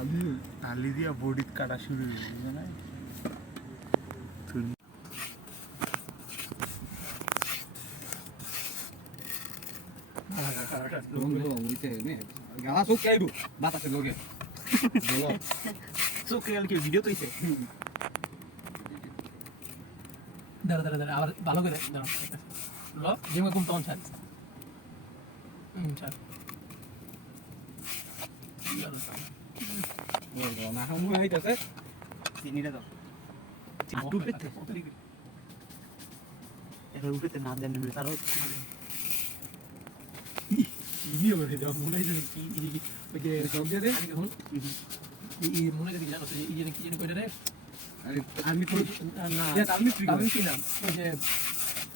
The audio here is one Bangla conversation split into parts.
আলি আলি দিয়া বডিত কাটা শুরু হয়ে গেছে না। গাছ হোক খাইবো বাতাসে লোকে চোখে কি ভিডিও তো দাঁড়া দাঁড়া দাঁড়া আবার ভালো করে দাঁড়া। ল যেমন কম তখন ছাড়? হুম ছাড়। না মনে হইতেছে চিনিটা দাও এবার উপরেতে না দেন তারও ইয়ে করে দাও মনে হয় ওই যে সব দিয়ে এখন ই মনে হয় জানো এই যে কি জানি কইটা রে আরে আমি না আমি নাম ওই যে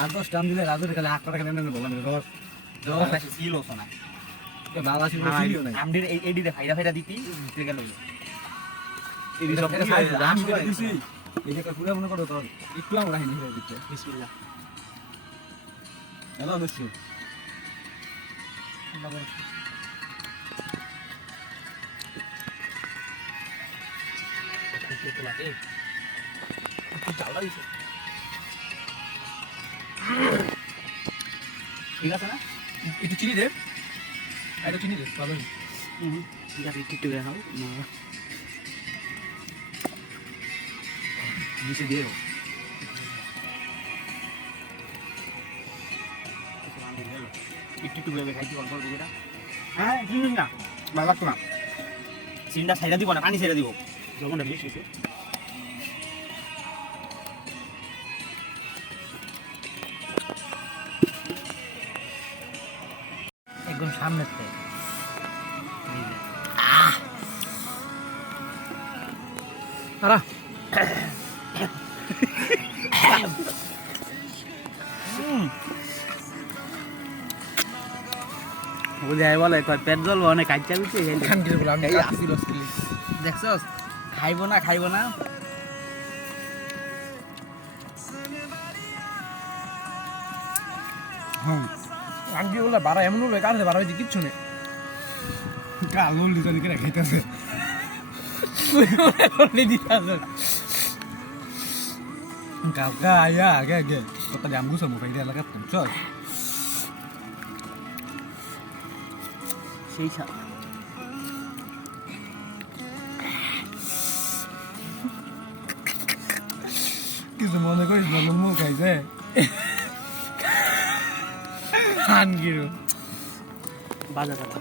আর দশ টান দিলে রাজুর খালি আট টাকা নেন বললাম রস জোর ছিল না। বাবা ছিল ছিল না আমদের এই এডিতে ফাইদা ফাইদা দিতি দিতে গেল এই সব এটা সাইজ আমি যেটা দিছি এই যে পুরো মনে করো তোর একটু আমরা হিন্দি বিসমিল্লাহ। হ্যালো নিশ্চয় ঠিক আছে না? একটু চিনি দে। একটু চিনি দে ভালো একটু একটু করে খাও নিচে দিয়ে একটু একটু করে খাইছি অল্প অল্প করে হ্যাঁ চিনি না। ভালো লাগতো না। চিনিটা সাইডা দিব না পানি ছেড়ে দিব। যখনটা বেশি একদম সামনের থেকে। আরা বুঝাই বলে কয় পেট জ্বলবো অনেক কাজটা দেখছস? খাইবো না খাইবো না। আঙ্গি বলে বাড়া এমন হলো কারণে বাড়া? হয়েছে কিচ্ছু নেই। কালো লিজন করে খাইতেছে। কালকা আয়া আগে আগে। কত জামগু সমু ফাইদা লাগা পঞ্চস সেই সব। কিছু মনে করিস না লুমু খাইছে আনগিরু বাজা কথা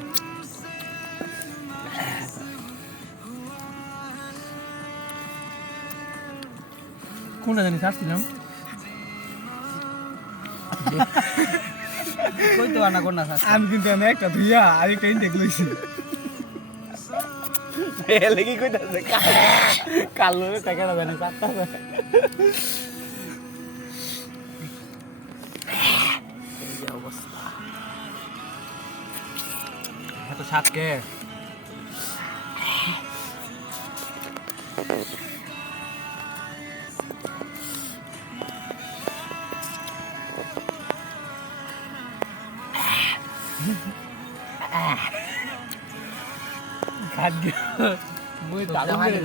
কোনটা জানি ছাড়ছিলাম কই তো আনা কোন না আমি কিন্তু আমি একটা ধুইয়া আরেকটা ইনটেক লইছি লেগে কইতাছে কালো টাকা না জানি এত সাত কে? খাদ্য। মুই তালু মেরে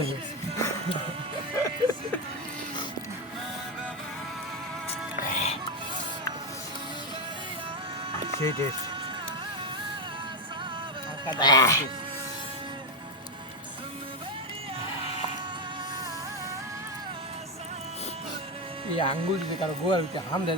সেই টেস্ট আঙ্গুল যদি কারও গোয়াল হাম দেয়।